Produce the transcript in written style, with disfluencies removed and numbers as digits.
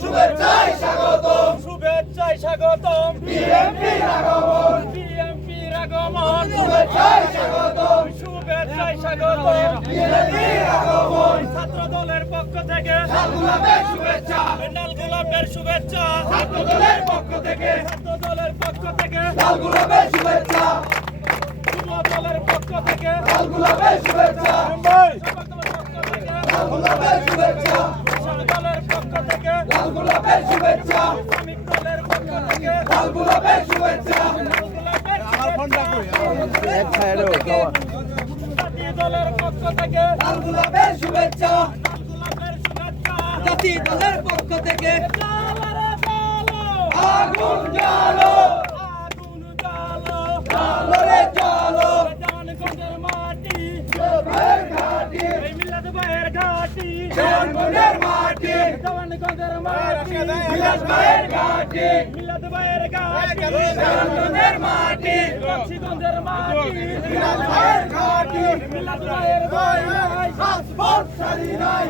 শুভেচ্ছায় স্বাগতম শুভেচ্ছায় স্বাগতম বিএনপির আগমন বিএনপির আগমন শুভেচ্ছায় স্বাগতম শুভেচ্ছায় স্বাগতম বিএনপির আগমন ছাত্র দলের পক্ষ থেকে লাল গোলাপের শুভেচ্ছা লাল গোলাপের শুভেচ্ছা ছাত্র দলের পক্ষ থেকে ছাত্র দলের পক্ষ থেকে লাল গোলাপের শুভেচ্ছা যুব দলের পক্ষ থেকে লাল গোলাপের শুভেচ্ছা লাল গোলাপের শুভেচ্ছা দলের পক্ষ থেকে লাল গোলাপের শুভেচ্ছা শ্রমিক দলের পক্ষ থেকে লাল গোলাপের শুভেচ্ছা জাতীয় দলের পক্ষ থেকে লাল গোলাপের শুভেচ্ছা গোলাপের শুভেচ্ছা জাতীয় দলের পক্ষ থেকে জ্বালারে জ্বালো, আগুন জ্বালো আগুন জ্বালো, জ্বালোরে জ্বালো জানগঞ্জের মাটি ভাইয়ের ঘাটি এই মিলাদ ভাইয়ের ঘাটি জানগঞ্জের মাটি জানগঞ্জের মাটি বিলাস ভাইয়ের ঘাটি মিলাদ ভাইয়ের ঘাটি জানগঞ্জের মাটি রাশিগঞ্জের মাটি বিলাস ভাইয়ের ঘাটি মিলাদ ভাইয়ের ভাই পাসপোর্ট সারি নাই